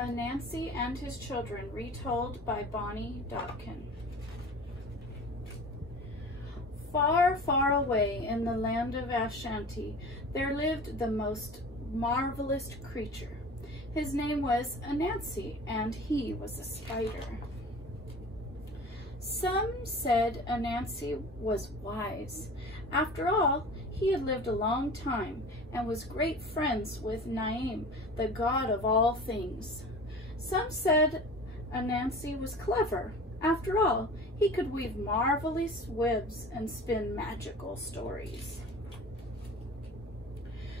Anansi and His Children, retold by Bonnie Dotkin. Far, far away in the land of Ashanti, there lived the most marvelous creature. His name was Anansi, and he was a spider. Some said Anansi was wise. After all, he had lived a long time and was great friends with Naim, the god of all things. Some said Anansi was clever. After all, he could weave marvelous webs and spin magical stories.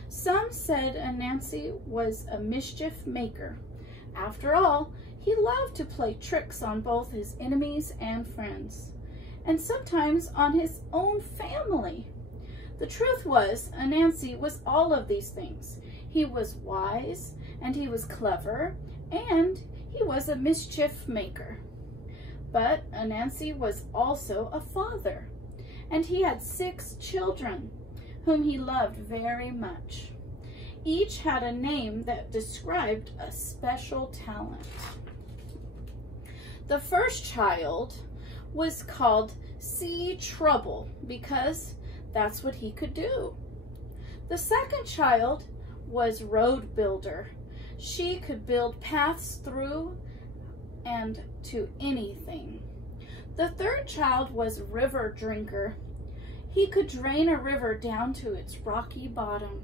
Some said Anansi was a mischief maker. After all, he loved to play tricks on both his enemies and friends, and sometimes on his own family. The truth was, Anansi was all of these things. He was wise, and he was clever, and he was a mischief maker. But Anansi was also a father, and he had 6 children, whom he loved very much. Each had a name that described a special talent. The first child was called Sea Trouble because that's what he could do. The second child was Road Builder. She could build paths through and to anything. The third child was River Drinker. He could drain a river down to its rocky bottom.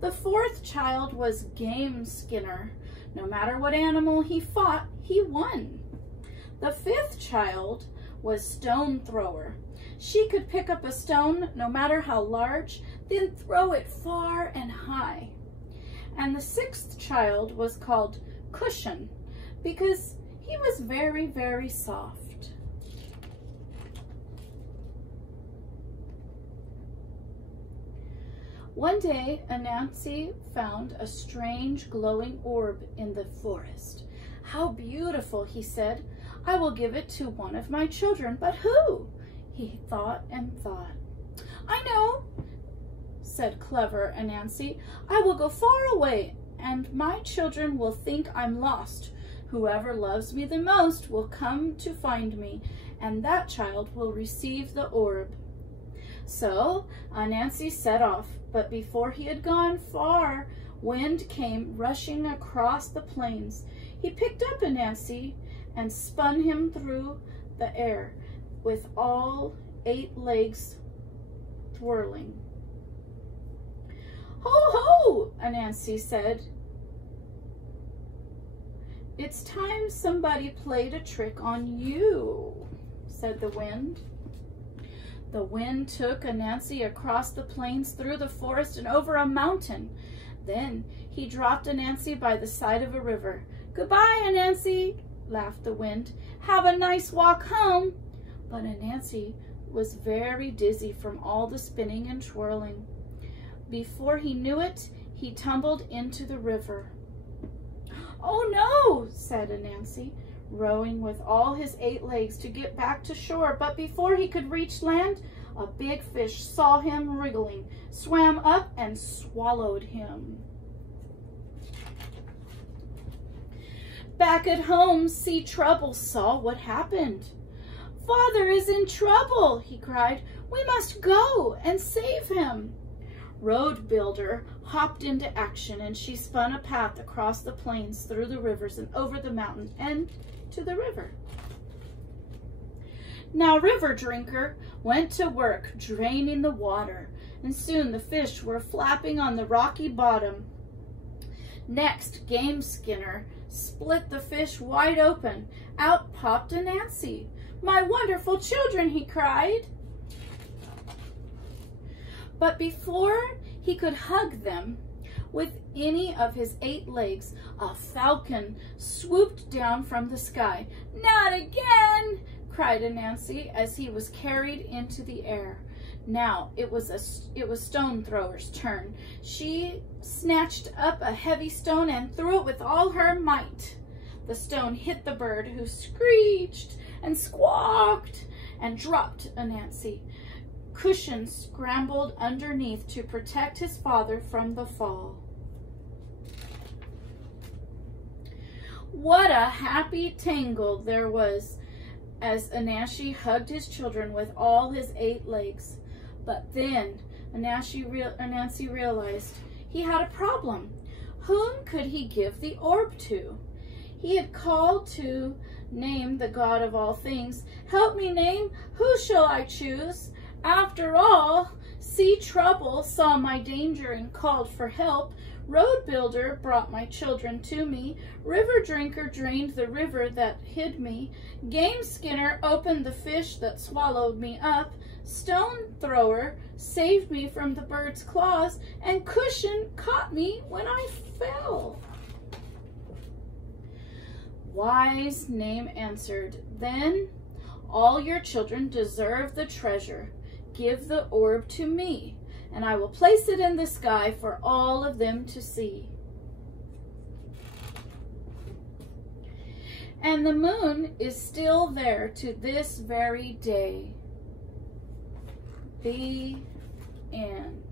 The fourth child was Game Skinner. No matter what animal he fought, he won. The fifth child was Stone Thrower. She could pick up a stone, no matter how large, then throw it far and high. And the sixth child was called Cushion, because he was very, very soft. One day, Anansi found a strange glowing orb in the forest. "How beautiful," he said. "I will give it to one of my children, but who?" He thought and thought. "I know," said clever Anansi. "I will go far away, and my children will think I'm lost. Whoever loves me the most will come to find me, and that child will receive the orb." So Anansi set off, but before he had gone far, wind came rushing across the plains. He picked up Anansi and spun him through the air with all 8 legs twirling. "Ho, ho," Anansi said. "It's time somebody played a trick on you," said the wind. The wind took Anansi across the plains, through the forest, and over a mountain. Then he dropped Anansi by the side of a river. "Goodbye, Anansi," laughed the wind. "Have a nice walk home." But Anansi was very dizzy from all the spinning and twirling. Before he knew it, he tumbled into the river. "Oh no," said Anansi, rowing with all his 8 legs to get back to shore. But before he could reach land, a big fish saw him wriggling, swam up and swallowed him. Back at home, Sea Trouble saw what happened. "Father is in trouble," he cried. "We must go and save him." Road Builder hopped into action, and she spun a path across the plains, through the rivers, and over the mountain, and to the river. Now River Drinker went to work draining the water, and soon the fish were flapping on the rocky bottom. Next, Game Skinner split the fish wide open. Out popped Anansi. "My wonderful children," he cried. But before he could hug them with any of his 8 legs, a falcon swooped down from the sky. "Not again!" cried Anansi as he was carried into the air. Now it was Stone Thrower's turn. She snatched up a heavy stone and threw it with all her might. The stone hit the bird, who screeched and squawked and dropped Anansi. Cushion scrambled underneath to protect his father from the fall. What a happy tangle there was as Anansi hugged his children with all his 8 legs. But then Anansi realized he had a problem. Whom could he give the orb to? He had called to name the God of all things. Help me name, who shall I choose? After all, Sea Trouble saw my danger and called for help. Road Builder brought my children to me. River Drinker drained the river that hid me. Game Skinner opened the fish that swallowed me up. Stone Thrower saved me from the bird's claws. And Cushion caught me when I fell. Wise Name answered, then all your children deserve the treasure. Give the orb to me, and I will place it in the sky for all of them to see. And the moon is still there to this very day. The end.